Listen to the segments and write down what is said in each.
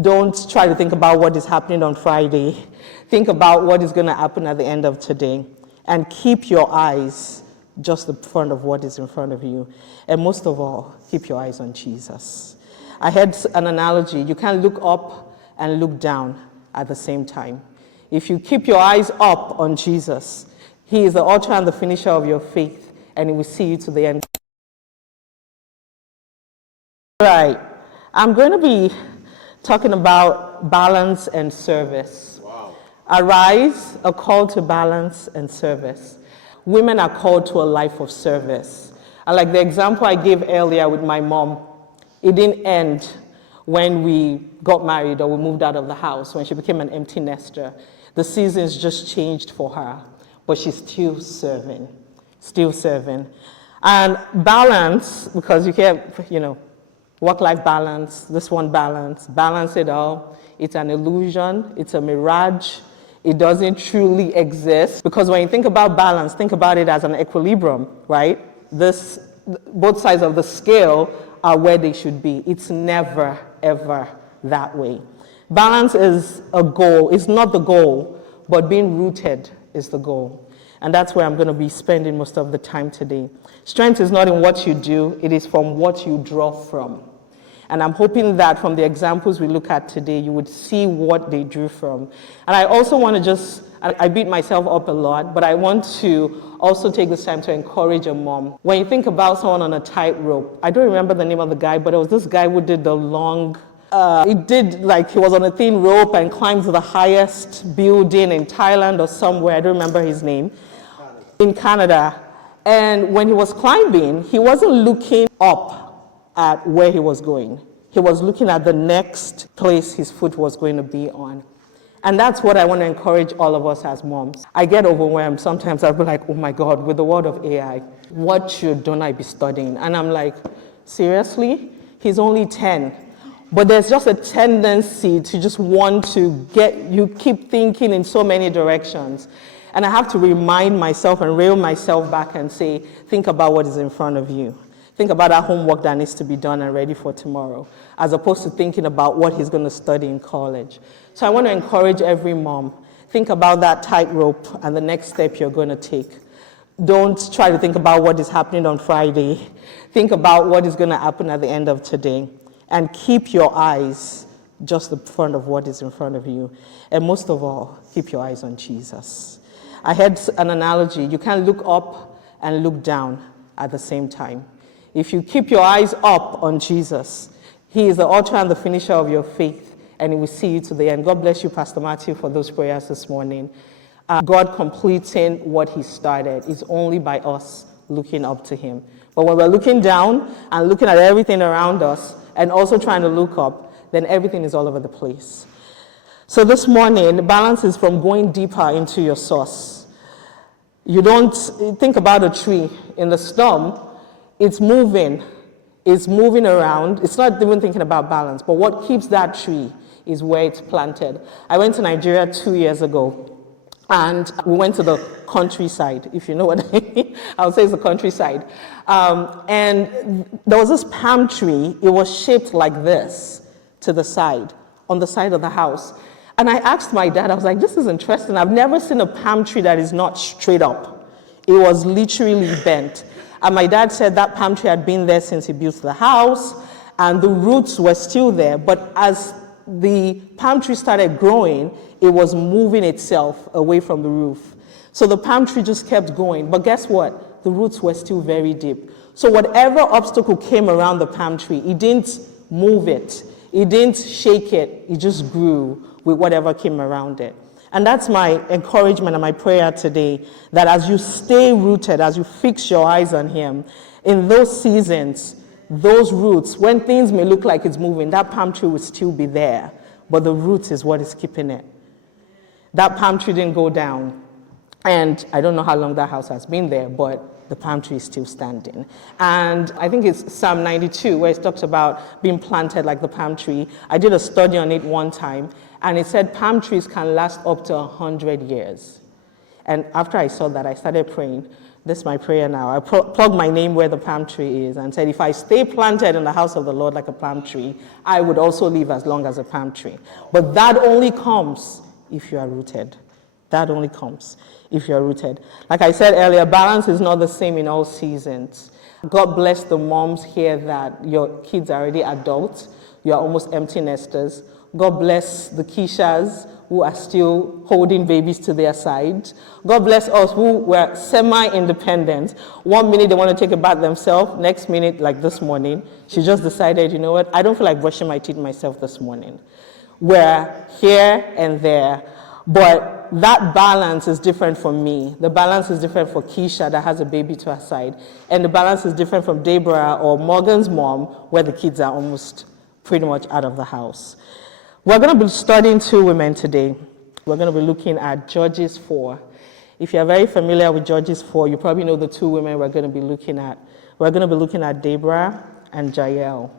Don't try to think about what is happening on Friday. Think about what is going to happen at the end of today. And keep your eyes just in front of what is in front of you. And most of all, keep your eyes on Jesus. I had an analogy. You can't look up and look down at the same time. If you keep your eyes up on Jesus, he is the author and the finisher of your faith, and he will see you to the end. All right. I'm going to be talking about balance and service. Wow. Arise, a call to balance and service. Women are called to a life of service. And like the example I gave earlier with my mom, it didn't end when we got married or we moved out of the house, when she became an empty nester. The seasons just changed for her, but she's still serving. And balance, because you can't, work-life balance, this one balance it all. It's an illusion, it's a mirage. It doesn't truly exist, because when you think about balance, think about it as an equilibrium, right? Both sides of the scale are where they should be. It's never, ever that way. Balance is a goal. It's not the goal, but being rooted is the goal. And that's where I'm going to be spending most of the time today. Strength is not in what you do, it is from what you draw from. And I'm hoping that from the examples we look at today, you would see what they drew from. And I also want to I beat myself up a lot, but I want to also take this time to encourage a mom. When you think about someone on a tightrope, I don't remember the name of the guy, but it was this guy who did the long, he was on a thin rope and climbed to the highest building in Thailand or somewhere, I don't remember his name, in Canada. And when he was climbing, he wasn't looking up at where he was going. He was looking at the next place his foot was going to be on. And that's what I want to encourage all of us as moms. I get overwhelmed. Sometimes I'll be like, oh my God, with the world of AI, don't I be studying? And I'm like, seriously? He's only 10. But there's just a tendency to just want to you keep thinking in so many directions. And I have to remind myself and reel myself back and say, think about what is in front of you. Think about that homework that needs to be done and ready for tomorrow, as opposed to thinking about what he's going to study in college. So I want to encourage every mom, think about that tightrope and the next step you're going to take. Don't try to think about what is happening on Friday. Think about what is going to happen at the end of today. And keep your eyes just in front of what is in front of you. And most of all, keep your eyes on Jesus. I had an analogy. You can't look up and look down at the same time. If you keep your eyes up on Jesus, he is the author and the finisher of your faith, and he will see you to the end. God bless you, Pastor Matthew, for those prayers this morning. God completing what he started is only by us looking up to him. But when we're looking down and looking at everything around us and also trying to look up, then everything is all over the place. So this morning, balance is from going deeper into your source. You don't think about a tree in the storm. It's moving around. It's not even thinking about balance, but what keeps that tree is where it's planted. I went to Nigeria 2 years ago, and we went to the countryside, if you know what I mean. I would say it's the countryside. And there was this palm tree. It was shaped like this to the side, on the side of the house. And I asked my dad, I was like, this is interesting. I've never seen a palm tree that is not straight up. It was literally bent. And my dad said that palm tree had been there since he built the house, and the roots were still there. But as the palm tree started growing, it was moving itself away from the roof. So the palm tree just kept going. But guess what? The roots were still very deep. So whatever obstacle came around the palm tree, it didn't move it. It didn't shake it. It just grew with whatever came around it. And that's my encouragement and my prayer today, that as you stay rooted, as you fix your eyes on him, in those seasons, those roots, when things may look like it's moving, that palm tree will still be there, but the root is what is keeping it. That palm tree didn't go down, and I don't know how long that house has been there, but the palm tree is still standing. And I think it's Psalm 92, where it talks about being planted like the palm tree. I did a study on it one time, and it said palm trees can last up to 100 years. And after I saw that, I started praying, This is my prayer now. I plug my name where the palm tree is and said, if I stay planted in the house of the Lord like a palm tree, I would also live as long as a palm tree. But that only comes if you are rooted. That only comes if you're rooted. Like I said earlier, balance is not the same in all seasons. God bless the moms here that your kids are already adults. You are almost empty nesters. God bless the Keishas who are still holding babies to their side. God bless us who were semi-independent. 1 minute they want to take a bath themselves. Next minute, like this morning, she just decided, you know what, I don't feel like brushing my teeth myself this morning. We're here and there. But that balance is different from me. The balance is different for Keisha that has a baby to her side. And the balance is different from Deborah or Morgan's mom, where the kids are almost pretty much out of the house. We're going to be studying two women today. We're going to be looking at Judges 4. If you're very familiar with Judges 4, you probably know the two women we're going to be looking at. We're going to be looking at Deborah and Jael.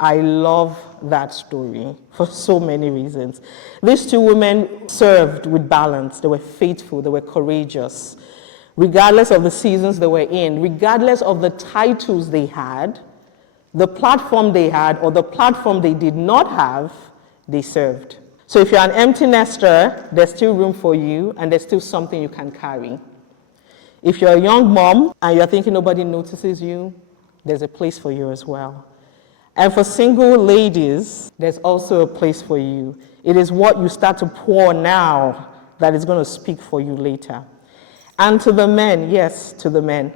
I love that story for so many reasons. These two women served with balance. They were faithful. They were courageous. Regardless of the seasons they were in, regardless of the titles they had, the platform they had, or the platform they did not have, they served. So if you're an empty nester, there's still room for you, and there's still something you can carry. If you're a young mom and you're thinking nobody notices you, there's a place for you as well. And for single ladies, there's also a place for you. It is what you start to pour now that is going to speak for you later. And to the men, yes, to the men.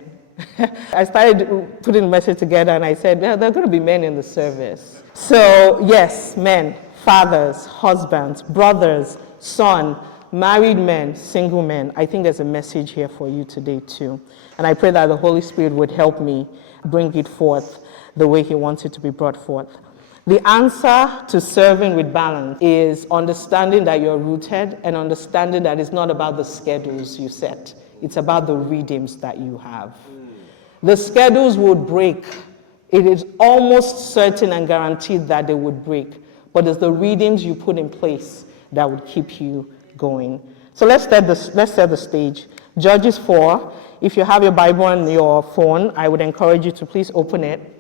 I started putting the message together and I said, there are going to be men in the service. So yes, men, fathers, husbands, brothers, son, married men, single men. I think there's a message here for you today too. And I pray that the Holy Spirit would help me bring it forth the way he wants it to be brought forth. The answer to serving with balance is understanding that you're rooted and understanding that it's not about the schedules you set. It's about the redeems that you have. The schedules would break. It is almost certain and guaranteed that they would break. But it's the redeems you put in place that would keep you going. So let's set the stage. Judges 4. If you have your Bible on your phone, I would encourage you to please open it.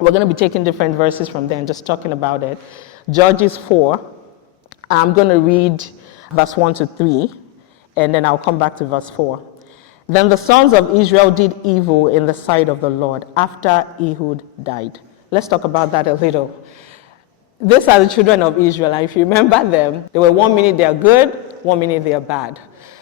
We're going to be taking different verses from there and just talking about it. Judges 4. I'm going to read verse 1 to 3, and then I'll come back to verse 4. Then the sons of Israel did evil in the sight of the Lord after Ehud died. Let's talk about that a little. These are the children of Israel, and if you remember them, they were 1 minute they are good, 1 minute they are bad.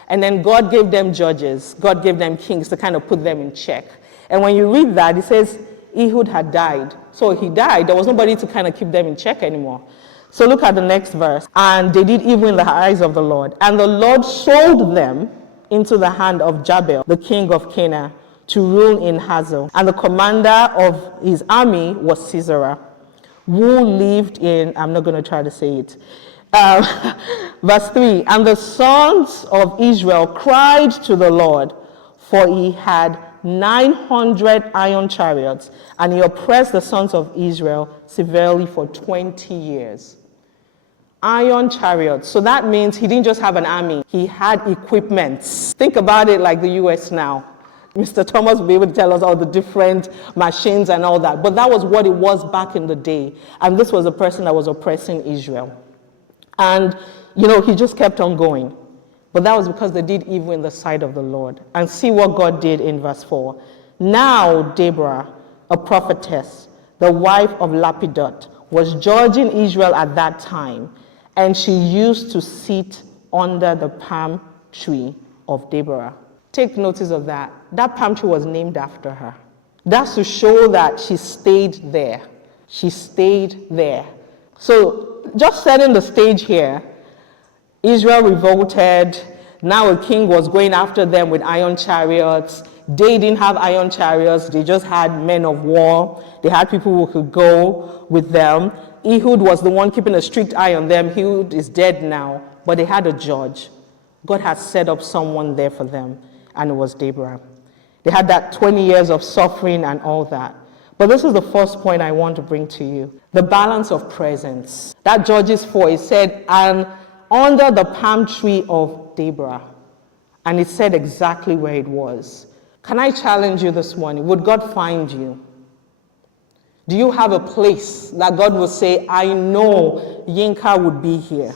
And then God gave them judges, God gave them kings to kind of put them in check. And when you read that, it says Ehud had died. So he died, there was nobody to kind of keep them in check anymore. So look at the next verse. And they did evil in the eyes of the Lord. And the Lord sold them into the hand of Jabal, the king of Canaan, to rule in Hazel. And the commander of his army was Sisera, who lived in, I'm not going to try to say it. Verse 3, and the sons of Israel cried to the Lord, for he had 900 iron chariots, and he oppressed the sons of Israel severely for 20 years. Iron chariots. So that means he didn't just have an army, he had equipments. Think about it like the US now. Mr. Thomas will be able to tell us all the different machines and all that. But that was what it was back in the day. And this was a person that was oppressing Israel. And, he just kept on going. But that was because they did evil in the sight of the Lord. And see what God did in verse 4. Now Deborah, a prophetess, the wife of Lapidot, was judging Israel at that time. And she used to sit under the palm tree of Deborah. Take notice of that. That palm tree was named after her. That's to show that she stayed there. She stayed there. So just setting the stage here, Israel revolted. Now a king was going after them with iron chariots. They didn't have iron chariots. They just had men of war. They had people who could go with them. Ehud was the one keeping a strict eye on them. Ehud is dead now, but they had a judge. God had set up someone there for them, and it was Deborah. They had that 20 years of suffering and all that. But this is the first point I want to bring to you. The balance of presence. That Judges 4, it said, and under the palm tree of Deborah. And it said exactly where it was. Can I challenge you this morning? Would God find you? Do you have a place that God will say, I know Yinka would be here?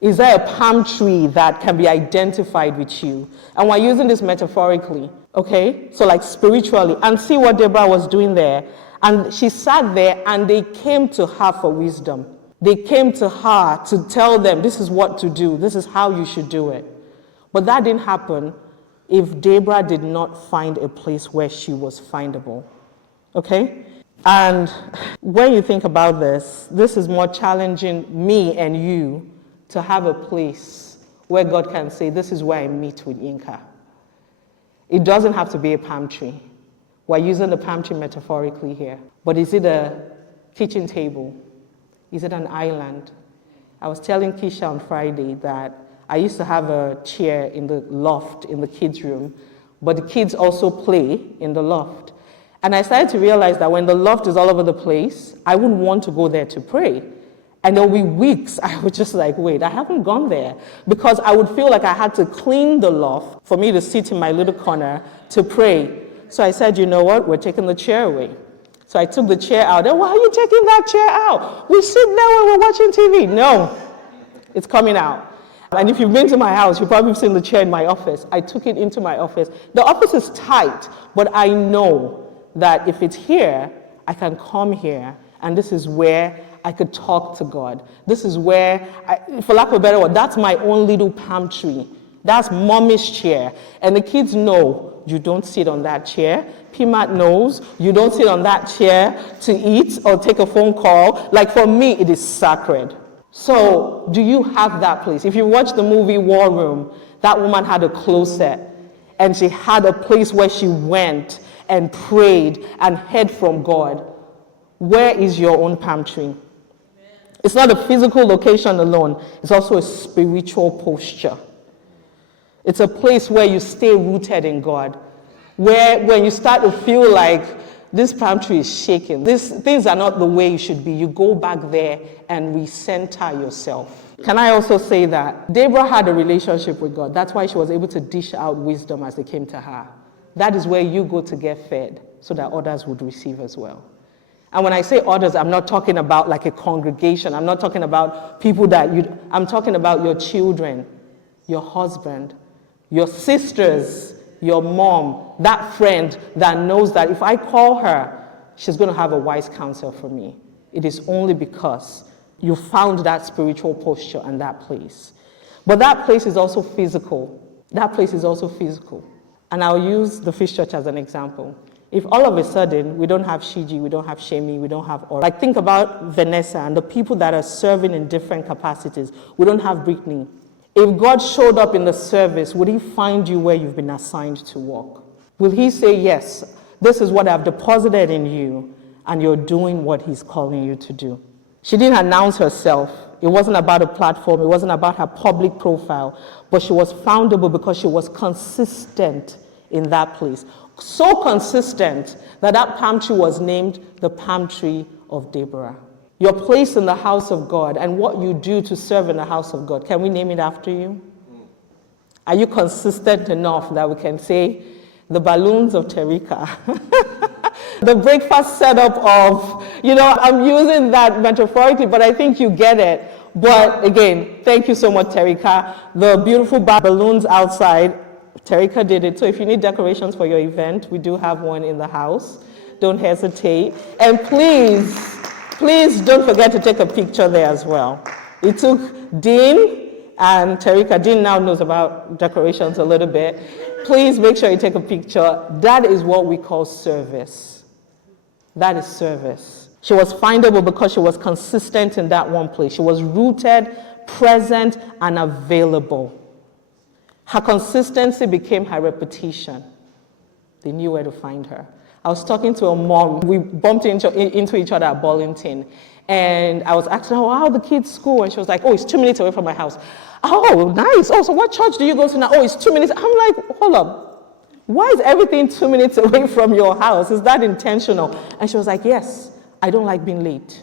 Is there a palm tree that can be identified with you? And we're using this metaphorically, okay? So like spiritually. And see what Deborah was doing there. And she sat there and they came to her for wisdom. They came to her to tell them, this is what to do. This is how you should do it. But that didn't happen if Deborah did not find a place where she was findable, okay? And when you think about this, this is more challenging me and you to have a place where God can say, this is where I meet with Yinka. It doesn't have to be a palm tree. We're using the palm tree metaphorically here. But is it a kitchen table? Is it an island? I was telling Keisha on Friday that I used to have a chair in the loft in the kids' room, but the kids also play in the loft. And I started to realize that when the loft is all over the place, I wouldn't want to go there to pray. And there'll be weeks I was just like, wait, I haven't gone there. Because I would feel like I had to clean the loft for me to sit in my little corner to pray. So I said, you know what, we're taking the chair away. So I took the chair out. And why are you taking that chair out? We sit there when we're watching TV. No, it's coming out. And if you've been to my house, you've probably seen the chair in my office. I took it into my office. The office is tight, but I know that if it's here, I can come here, and this is where I could talk to God. This is where, for lack of a better word, that's my own little palm tree. That's mommy's chair. And the kids know you don't sit on that chair. Pimat knows you don't sit on that chair to eat or take a phone call. Like for me, it is sacred. So do you have that place? If you watch the movie War Room, that woman had a closet and she had a place where she went and prayed and heard from God. Where is your own palm tree? It's not a physical location alone. It's also a spiritual posture. It's a place where you stay rooted in God. Where when you start to feel like this palm tree is shaking, things are not the way you should be, you go back there and recenter yourself. Can I also say that Deborah had a relationship with God. That's why she was able to dish out wisdom as they came to her. That is where you go to get fed so that others would receive as well. And when I say others, I'm not talking about like a congregation. I'm not talking about people I'm talking about your children, your husband, your sisters, your mom, that friend that knows that if I call her, she's going to have a wise counsel for me. It is only because you found that spiritual posture and that place. But that place is also physical. That place is also physical. And I'll use the Fish Church as an example. If all of a sudden we don't have Shiji, we don't have Shemi, we don't have Ora. Like think about Vanessa and the people that are serving in different capacities. We don't have Brittany. If God showed up in the service, would he find you where you've been assigned to walk? Will he say, yes, this is what I've deposited in you, and you're doing what he's calling you to do? She didn't announce herself. It wasn't about a platform. It wasn't about her public profile. But she was foundable because she was consistent in that place. So consistent that that palm tree was named the palm tree of Deborah. Your place in the house of God and what you do to serve in the house of God. Can we name it after you? Are you consistent enough that we can say the balloons of Terika? The breakfast setup of, I'm using that metaphorically, but I think you get it. But again, thank you so much, Terika. The beautiful balloons outside, Terika did it. So if you need decorations for your event, we do have one in the house. Don't hesitate. And please don't forget to take a picture there as well. It took Dean and Terika. Dean now knows about decorations a little bit. Please make sure you take a picture. That is what we call service. That is service. She was findable because she was consistent in that one place. She was rooted, present, and available. Her consistency became her reputation. They knew where to find her. I was talking to a mom. We bumped into each other at Burlington. And I was asking her, how are the kids' school? And she was like, it's 2 minutes away from my house. Oh, nice. Oh, so what church do you go to now? Oh, it's 2 minutes. I'm like, hold up. Why is everything 2 minutes away from your house? Is that intentional? And she was like, yes, I don't like being late.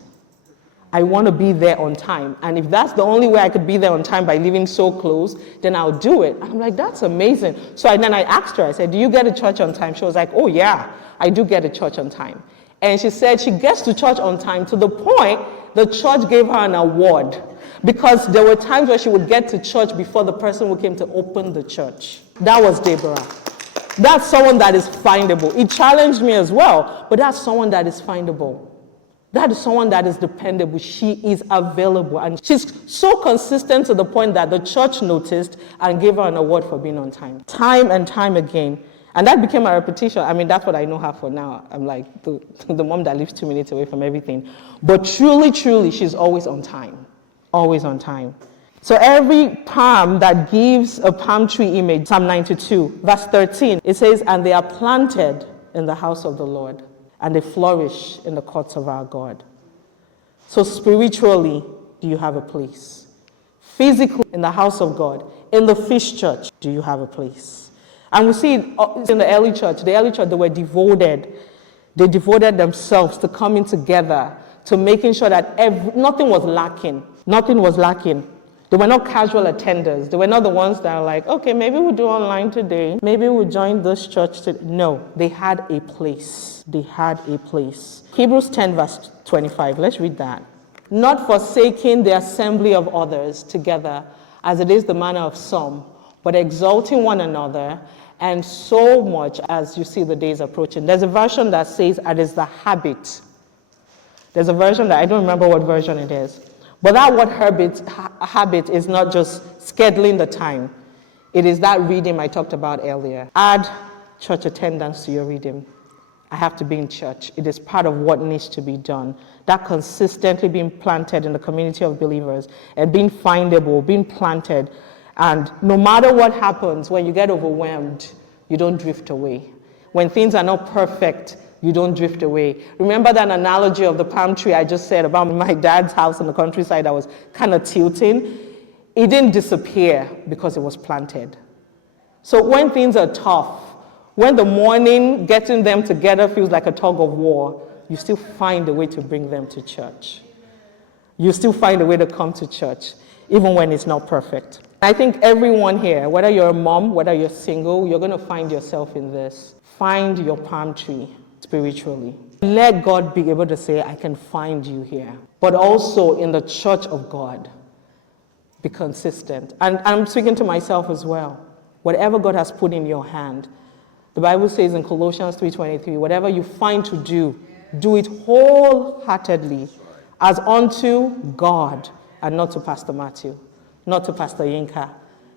I want to be there on time. And if that's the only way I could be there on time by living so close, then I'll do it. I'm like, that's amazing. So then I asked her, I said, do you get to church on time? She was like, oh yeah, I do get to church on time. And she said she gets to church on time to the point the church gave her an award, because there were times where she would get to church before the person who came to open the church. That was Deborah. That's someone that is findable. It challenged me as well, but that's someone that is findable. That is someone that is dependable. She is available. And she's so consistent to the point that the church noticed and gave her an award for being on time. Time and time again. And that became a repetition. I mean, that's what I know her for now. I'm like the mom that lives 2 minutes away from everything. But truly, truly, she's always on time. Always on time. So every palm that gives a palm tree image, Psalm 92, verse 13, it says, and they are planted in the house of the Lord, and they flourish in the courts of our God. So spiritually, do you have a place? Physically, in the house of God, in the fish church, do you have a place? And we see it in the early church. The early church, they were devoted. They devoted themselves to coming together, to making sure that nothing was lacking. Nothing was lacking. They were not casual attenders. They were not the ones that are like, okay, maybe we'll do online today. Maybe we'll join this church today. No, they had a place. They had a place. Hebrews 10 verse 25. Let's read that. Not forsaking the assembly of others together, as it is the manner of some, but exalting one another, and so much as you see the days approaching. There's a version that says it is the habit. There's a version that I don't remember what version it is. But that word habit is not just scheduling the time. It is that reading I talked about earlier. Add church attendance to your reading. I have to be in church. It is part of what needs to be done. That consistently being planted in the community of believers and being findable, being planted. And no matter what happens, when you get overwhelmed, you don't drift away. When things are not perfect, you don't drift away. Remember that analogy of the palm tree I just said about my dad's house in the countryside that was kind of tilting? It didn't disappear because it was planted. So when things are tough, when the morning getting them together feels like a tug of war, you still find a way to bring them to church. You still find a way to come to church, even when it's not perfect. I think everyone here, whether you're a mom, whether you're single, you're going to find yourself in this. Find your palm tree spiritually. Let God be able to say, I can find you here. But also in the church of God, be consistent. And I'm speaking to myself as well. Whatever God has put in your hand, the Bible says in Colossians 3:23, whatever you find to do, do it wholeheartedly as unto God and not to Pastor Matthew, not to Pastor Yinka.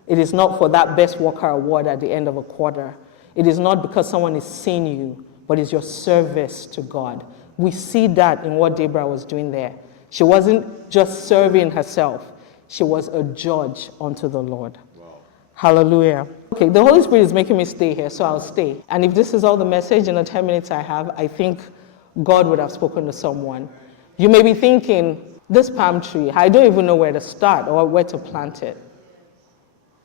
It is not for that best worker award at the end of a quarter. It is not because someone is seeing you, but it's your service to God. We see that in what Deborah was doing there. She wasn't just serving herself. She was a judge unto the Lord. Wow. Hallelujah. Okay, the Holy Spirit is making me stay here, so I'll stay. And if this is all the message in the 10 minutes I have, I think God would have spoken to someone. You may be thinking, this palm tree, I don't even know where to start or where to plant it.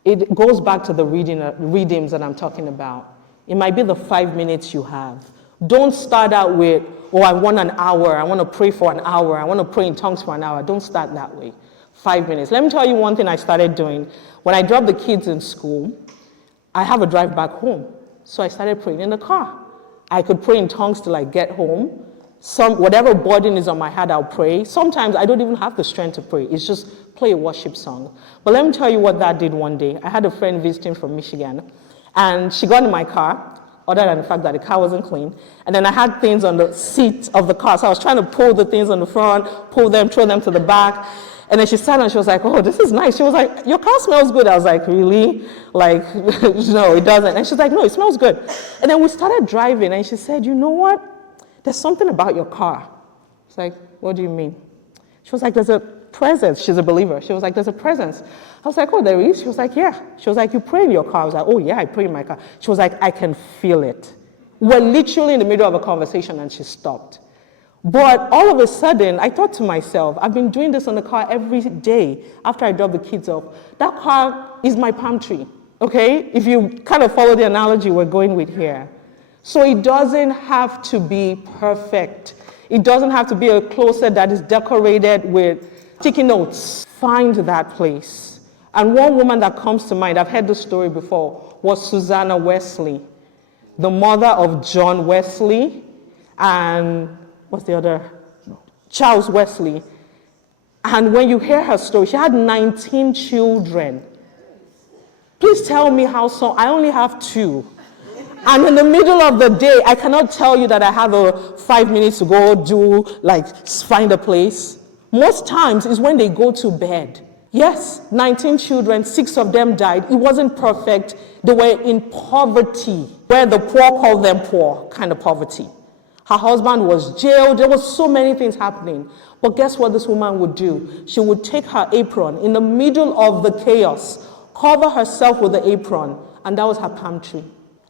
It goes back to the readings that I'm talking about. It might be the 5 minutes you have. Don't start out with, oh, I want an hour. I want to pray for an hour. I want to pray in tongues for an hour. Don't start that way. 5 minutes. Let me tell you one thing I started doing. When I dropped the kids in school, I have a drive back home. So I started praying in the car. I could pray in tongues till I get home. Whatever burden is on my heart, I'll pray. Sometimes I don't even have the strength to pray. It's just play a worship song. But let me tell you what that did one day. I had a friend visiting from Michigan, and she got in my car, other than the fact that the car wasn't clean. And then I had things on the seat of the car. So I was trying to pull the things on the front, pull them, throw them to the back. And then she sat and she was like, oh, this is nice. She was like, your car smells good. I was like, really? Like, no, it doesn't. And she's like, no, it smells good. And then we started driving, and she said, you know what? There's something about your car. It's like, what do you mean? She was like, there's a presence. She's a believer. She was like, there's a presence. I was like, oh, there is? She was like, yeah. She was like, you pray in your car? I was like, oh, yeah, I pray in my car. She was like, I can feel it. We're literally in the middle of a conversation, and she stopped. But all of a sudden, I thought to myself, I've been doing this on the car every day after I drop the kids off. That car is my palm tree, okay? If you kind of follow the analogy we're going with here. So it doesn't have to be perfect. It doesn't have to be a closet that is decorated with sticky notes. Find that place. And one woman that comes to mind, I've heard this story before, was Susanna Wesley, the mother of John Wesley and what's the other? Charles Wesley. And when you hear her story, she had 19 children. Please tell me how so. I only have 2. And in the middle of the day, I cannot tell you that I have 5 minutes to go find a place. Most times is when they go to bed. Yes, 19 children, 6 of them died. It wasn't perfect. They were in poverty, where the poor call them poor, kind of poverty. Her husband was jailed. There was so many things happening. But guess what this woman would do? She would take her apron in the middle of the chaos, cover herself with the apron, and that was her palm tree.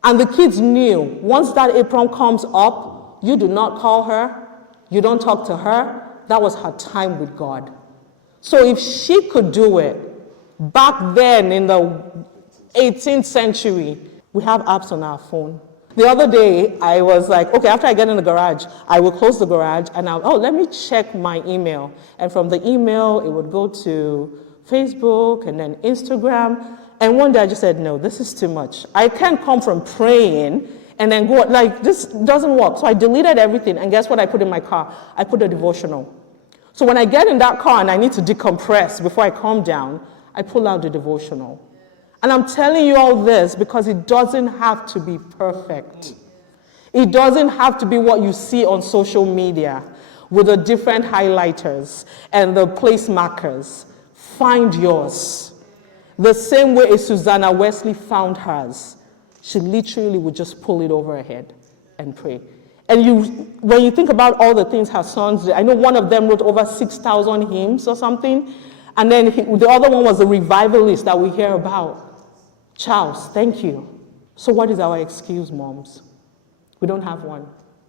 And the kids knew, once that apron comes up, you do not call her, you don't talk to her. That was her time with God. So if she could do it, back then in the 18th century, we have apps on our phone. The other day, I was like, okay, after I get in the garage, I will close the garage and let me check my email. And from the email, it would go to Facebook and then Instagram. And one day I just said, no, this is too much. I can't come from praying and then go, this doesn't work. So I deleted everything. And guess what I put in my car? I put a devotional. So when I get in that car and I need to decompress before I calm down, I pull out the devotional. And I'm telling you all this because it doesn't have to be perfect. It doesn't have to be what you see on social media with the different highlighters and the place markers. Find yours. The same way as Susanna Wesley found hers. She literally would just pull it over her head and pray. And when you think about all the things her sons did, I know one of them wrote over 6,000 hymns or something. And then the other one was a revivalist that we hear about. Charles, thank you. So what is our excuse, moms? We don't have one.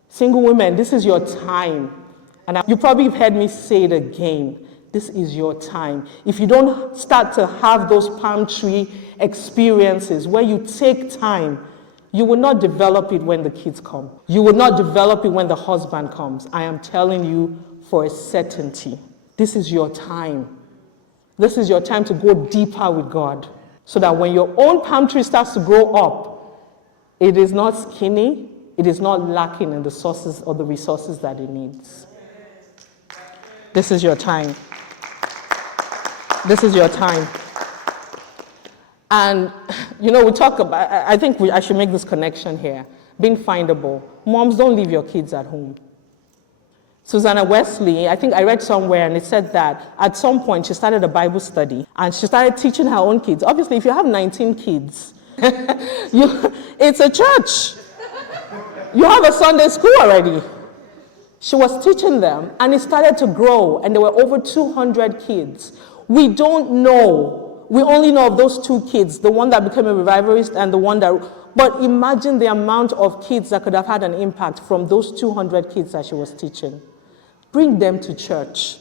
Single women, this is your time. And you probably have heard me say it again. This is your time. If you don't start to have those palm tree experiences where you take time, you will not develop it when the kids come. You will not develop it when the husband comes. I am telling you for a certainty. This is your time. This is your time to go deeper with God. So that when your own palm tree starts to grow up, it is not skinny, it is not lacking in the sources or the resources that it needs. This is your time. This is your time. And, we talk about, I should make this connection here. Being findable. Moms, don't leave your kids at home. Susanna Wesley, I think I read somewhere and it said that at some point she started a Bible study and she started teaching her own kids. Obviously, if you have 19 kids, it's a church. You have a Sunday school already. She was teaching them and it started to grow and there were over 200 kids. We don't know. We only know of those 2 kids, the one that became a revivalist and the one that... But imagine the amount of kids that could have had an impact from those 200 kids that she was teaching. Bring them to church.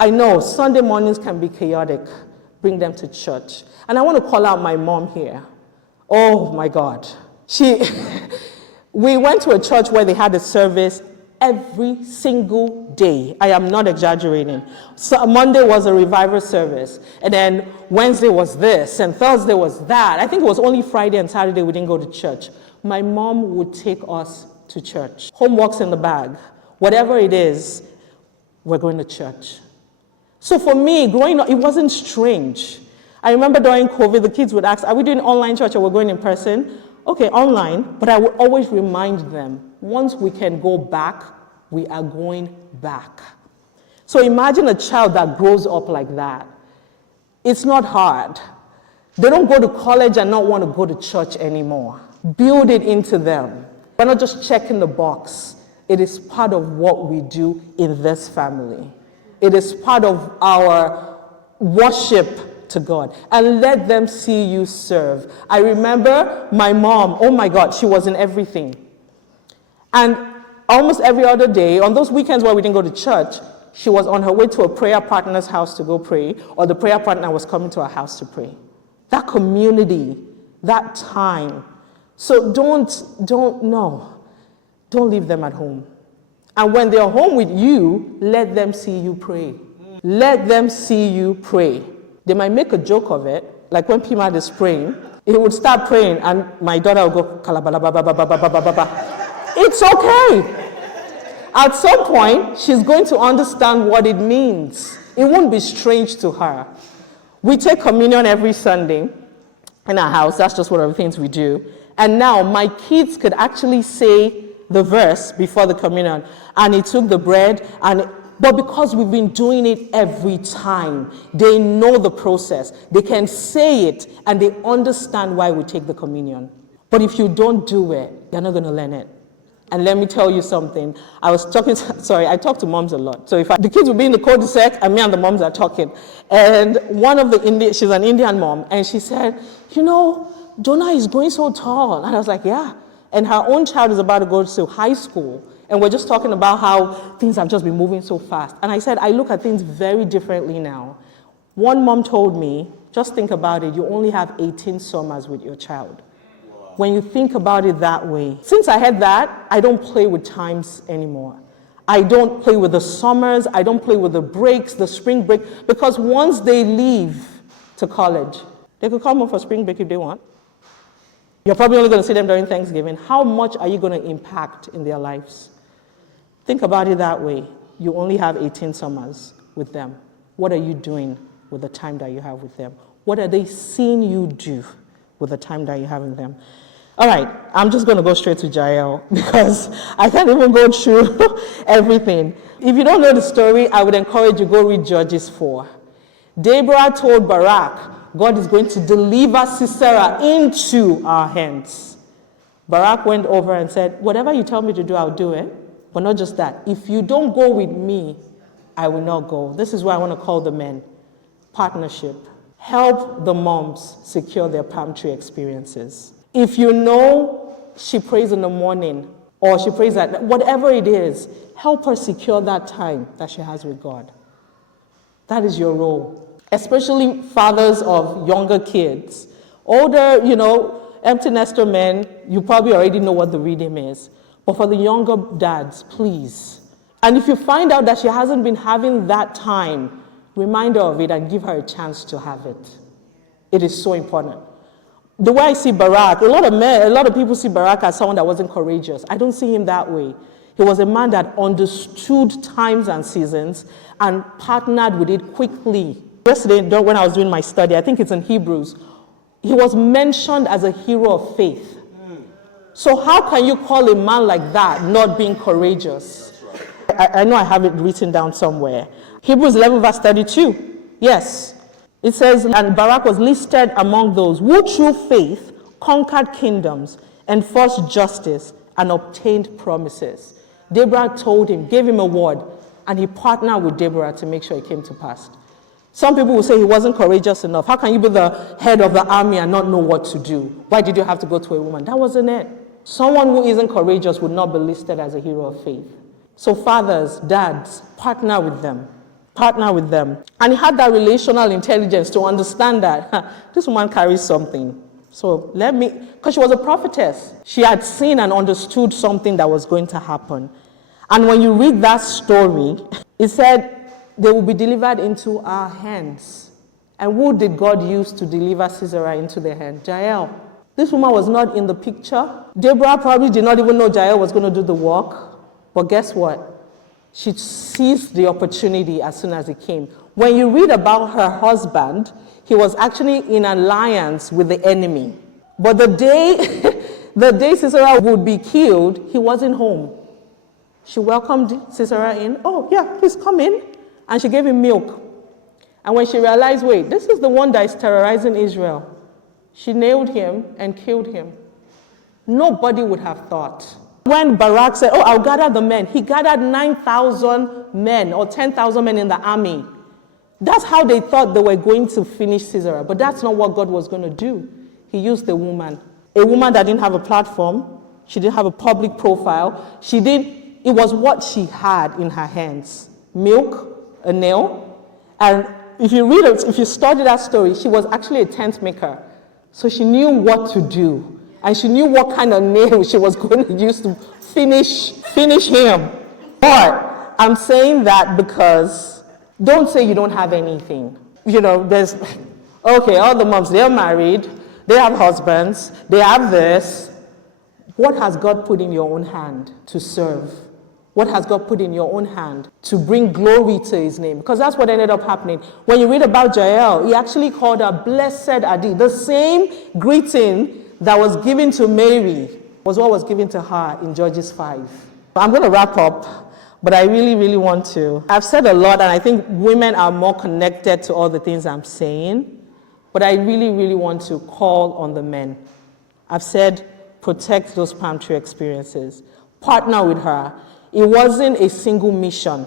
I know Sunday mornings can be chaotic. Bring them to church. And I want to call out my mom here. Oh my God. We went to a church where they had a service every single day. I am not exaggerating. So Monday was a revival service. And then Wednesday was this. And Thursday was that. I think it was only Friday and Saturday we didn't go to church. My mom would take us to church. Homework's in the bag. Whatever it is, we're going to church. So for me, growing up, it wasn't strange. I remember during COVID, the kids would ask, are we doing online church or we're going in person? Okay, online. But I would always remind them, once we can go back, we are going back. So imagine a child that grows up like that. It's not hard. They don't go to college and not want to go to church anymore. Build it into them. We're not just checking the box. It is part of what we do in this family. It is part of our worship to God. And let them see you serve. I remember my mom, oh my God, she was in everything. And almost every other day, on those weekends where we didn't go to church, she was on her way to a prayer partner's house to go pray, or the prayer partner was coming to our house to pray. That community, that time. So don't leave them at home. And when they're home with you, let them see you pray. Let them see you pray. They might make a joke of it, like when Pima is praying, he would start praying and my daughter would go, kalabalabababababababa. It's okay. At some point, she's going to understand what it means. It won't be strange to her. We take communion every Sunday in our house. That's just one of the things we do. And now my kids could actually say the verse before the communion. And he took the bread, but because we've been doing it every time, they know the process. They can say it, and they understand why we take the communion. But if you don't do it, you're not going to learn it. And let me tell you something. I talk to moms a lot. So the kids will be in the cul-de-sac, and me and the moms are talking. And one of she's an Indian mom, and she said, Jonah is growing so tall. And I was like, yeah. And her own child is about to go to high school. And we're just talking about how things have just been moving so fast. And I said, I look at things very differently now. One mom told me, just think about it, you only have 18 summers with your child. When you think about it that way. Since I had that, I don't play with times anymore. I don't play with the summers. I don't play with the breaks, the spring break. Because once they leave to college, they could come home for spring break if they want. You're probably only going to see them during Thanksgiving. How much are you going to impact in their lives? Think about it that way. You only have 18 summers with them. What are you doing with the time that you have with them? What are they seeing you do with the time that you have with them? All right, I'm just going to go straight to Jael because I can't even go through everything. If you don't know the story, I would encourage you to go read Judges 4. Deborah told Barak, God is going to deliver Sisera into our hands. Barak went over and said, whatever you tell me to do, I'll do it. But not just that. If you don't go with me, I will not go. This is what I want to call the men. Partnership. Help the moms secure their palm tree experiences. If you know she prays in the morning or she prays at whatever it is, help her secure that time that she has with God. That is your role. Especially fathers of younger kids. Older, empty nester men, you probably already know what the rhythm is. But for the younger dads, please. And if you find out that she hasn't been having that time, remind her of it and give her a chance to have it. It is so important. The way I see Barak, a lot of people see Barak as someone that wasn't courageous. I don't see him that way. He was a man that understood times and seasons and partnered with it quickly. Yesterday, when I was doing my study, I think it's in Hebrews, he was mentioned as a hero of faith. So how can you call a man like that not being courageous? I know I have it written down somewhere. Hebrews 11 verse 32. Yes. It says, and Barak was listed among those who through faith conquered kingdoms, enforced justice, and obtained promises. Deborah told him, gave him a word, and he partnered with Deborah to make sure it came to pass. Some people will say he wasn't courageous enough. How can you be the head of the army and not know what to do? Why did you have to go to a woman? That wasn't it. Someone who isn't courageous would not be listed as a hero of faith. So fathers, dads, partner with them. Partner with them. And he had that relational intelligence to understand that this woman carries something. So because she was a prophetess. She had seen and understood something that was going to happen. And when you read that story, it said they will be delivered into our hands. And who did God use to deliver Sisera into their hand? Jael. This woman was not in the picture. Deborah probably did not even know Jael was going to do the work. But guess what? She seized the opportunity as soon as it came. When you read about her husband, he was actually in alliance with the enemy. But the day Sisera would be killed, he wasn't home. She welcomed Sisera in. Oh, yeah, please come in. And she gave him milk. And when she realized, wait, this is the one that is terrorizing Israel, she nailed him and killed him. Nobody would have thought. When Barak said, I'll gather the men, he gathered 9,000 men or 10,000 men in the army. That's how they thought they were going to finish Sisera. But that's not what God was going to do. He used a woman that didn't have a platform. She didn't have a public profile. It was what she had in her hands. Milk, a nail. And if you study that story, she was actually a tent maker. So she knew what to do. And she knew what kind of nail she was going to use to finish him. But I'm saying that because don't say you don't have anything. There's, okay, all the moms, they're married, they have husbands, they have this. What has God put in your own hand to serve? What has God put in your own hand to bring glory to his name? Because that's what ended up happening. When you read about Jael, he actually called her Blessed Adi. The same greeting that was given to Mary was what was given to her in Judges 5. I'm going to wrap up, but I really, really want to. I've said a lot, and I think women are more connected to all the things I'm saying, but I really, really want to call on the men. I've said protect those palm tree experiences. Partner with her. It wasn't a single mission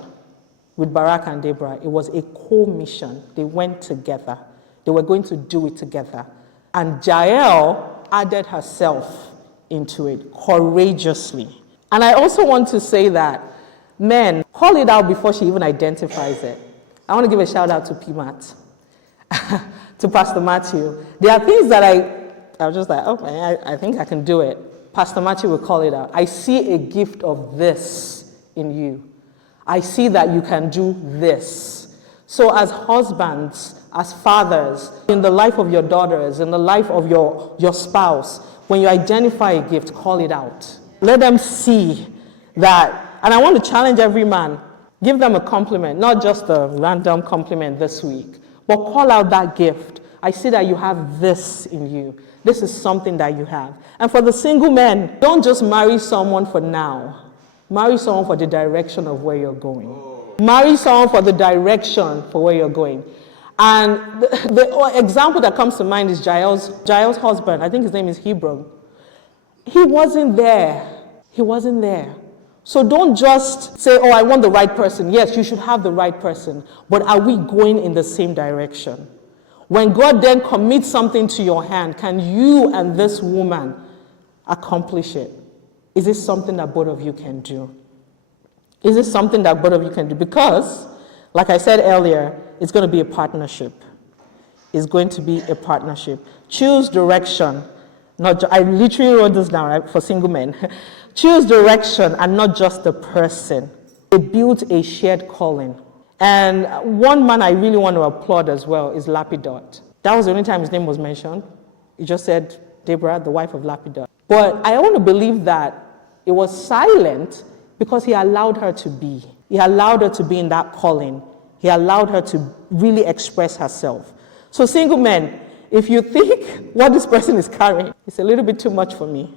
with Barak and Deborah. It was a co-mission. They went together. They were going to do it together. And Jael added herself into it courageously. And I also want to say that, men, call it out before she even identifies it. I want to give a shout out to PMAT, to Pastor Matthew. There are things that I was just like, okay, I think I can do it. Pastor Matthew will call it out. I see a gift of this in you. I see that you can do this. So as husbands, as fathers, in the life of your daughters, in the life of your spouse, when you identify a gift, call it out. Let them see that. And I want to challenge every man. Give them a compliment, not just a random compliment this week, but call out that gift. I see that you have this in you. This is something that you have. And for the single men, don't just marry someone for now. Marry someone for the direction of where you're going. Marry someone for the direction for where you're going. And the example that comes to mind is Jael's husband. I think his name is Hebron. He wasn't there. He wasn't there. So don't just say, oh, I want the right person. Yes, you should have the right person. But are we going in the same direction? When God then commits something to your hand, can you and this woman accomplish it? Is it something that both of you can do? Is it something that both of you can do? Because, like I said earlier, it's going to be a partnership. It's going to be a partnership. Choose direction. I literally wrote this down, right, for single men. Choose direction and not just the person. They built a shared calling. And one man I really want to applaud as well is Lapidot. That was the only time his name was mentioned. He just said, Deborah, the wife of Lapidot. But I want to believe that it was silent because he allowed her to be. He allowed her to be in that calling. He allowed her to really express herself. So single men, if you think what this person is carrying is a little bit too much for me,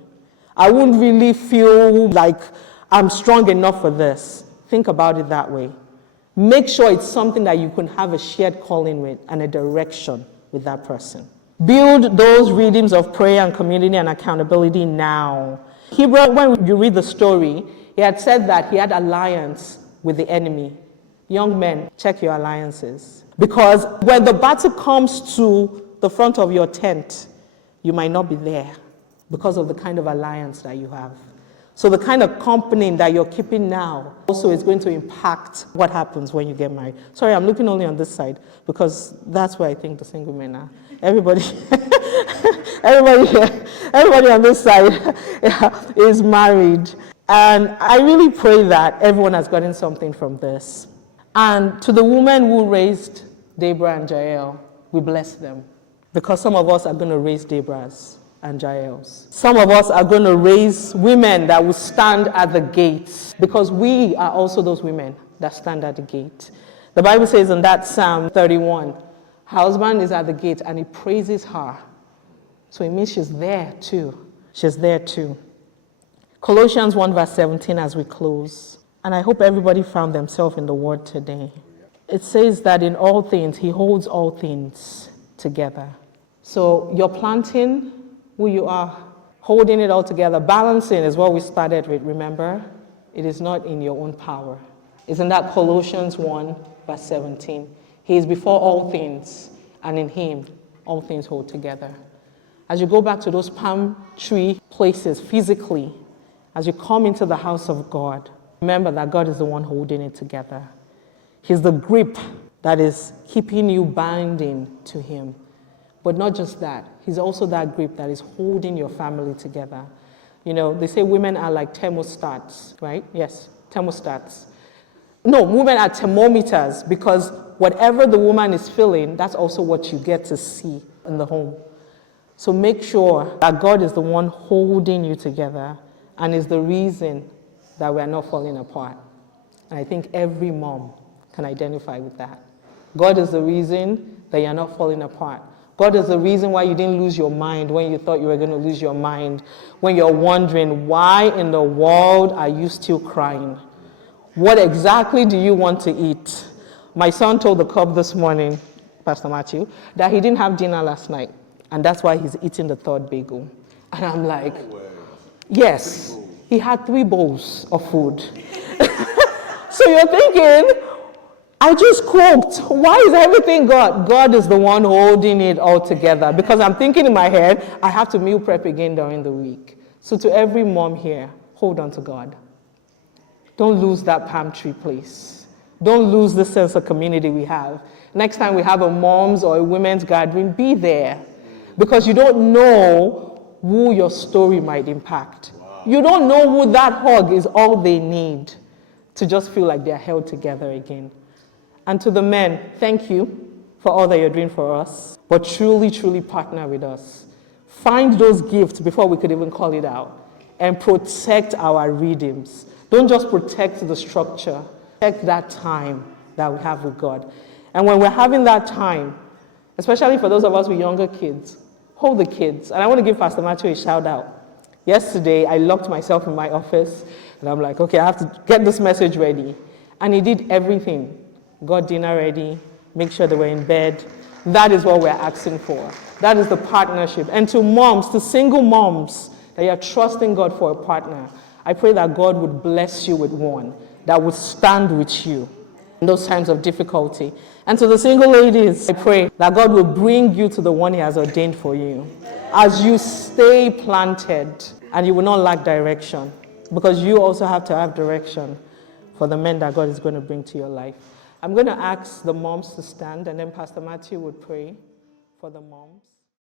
I wouldn't really feel like I'm strong enough for this. Think about it that way. Make sure it's something that you can have a shared calling with and a direction with that person. Build those rhythms of prayer and community and accountability now. Hebron, when you read the story, he had said that he had alliance with the enemy. Young men, check your alliances. Because when the battle comes to the front of your tent, you might not be there because of the kind of alliance that you have. So the kind of company that you're keeping now also is going to impact what happens when you get married. Sorry, I'm looking only on this side because that's where I think the single men are. Everybody on this side is married. And I really pray that everyone has gotten something from this. And to the women who raised Deborah and Jael, we bless them. Because some of us are going to raise Deborahs and Jaels. Some of us are going to raise women that will stand at the gates, because we are also those women that stand at the gate. The Bible says in that Psalm 31, her husband is at the gate and he praises her. So it means she's there too. She's there too. Colossians 1 verse 17 as we close. And I hope everybody found themselves in the word today. It says that in all things, he holds all things together. So you're planting who you are, holding it all together. Balancing is what we started with, remember? It is not in your own power. Isn't that Colossians 1 verse 17? He is before all things, and in him all things hold together. As you go back to those palm tree places physically, as you come into the house of God, remember that God is the one holding it together. He's the grip that is keeping you binding to him. But not just that, he's also that grip that is holding your family together. You know, they say women are like thermostats, right? Yes, thermostats. No, women are thermometers, because whatever the woman is feeling, that's also what you get to see in the home. So make sure that God is the one holding you together and is the reason that we are not falling apart. And I think every mom can identify with that. God is the reason that you're not falling apart. God is the reason why you didn't lose your mind when you thought you were going to lose your mind. When you're wondering, why in the world are you still crying? What exactly do you want to eat? My son told the cub this morning, Pastor Matthew, that he didn't have dinner last night, and that's why he's eating the third bagel. And I'm like, yes, he had 3 bowls of food. So you're thinking, I just cooked. Why is everything God? God is the one holding it all together. Because I'm thinking in my head, I have to meal prep again during the week. So to every mom here, hold on to God. Don't lose that palm tree place. Don't lose the sense of community we have. Next time we have a mom's or a women's gathering, be there. Because you don't know who your story might impact. You don't know who that hug is all they need to just feel like they're held together again. And to the men, thank you for all that you're doing for us. But truly, truly partner with us. Find those gifts before we could even call it out. And protect our redeems. Don't just protect the structure. Protect that time that we have with God. And when we're having that time, especially for those of us with younger kids, hold the kids. And I want to give Pastor Matthew a shout out. Yesterday, I locked myself in my office, and I'm like, okay, I have to get this message ready. And he did everything. Got dinner ready, make sure they were in bed. That is what we're asking for. That is the partnership. And to moms, to single moms, that you're trusting God for a partner, I pray that God would bless you with one that would stand with you in those times of difficulty. And to the single ladies, I pray that God will bring you to the one He has ordained for you as you stay planted, and you will not lack direction, because you also have to have direction for the men that God is going to bring to your life. I'm going to ask the moms to stand, and then Pastor Matthew would pray for the moms.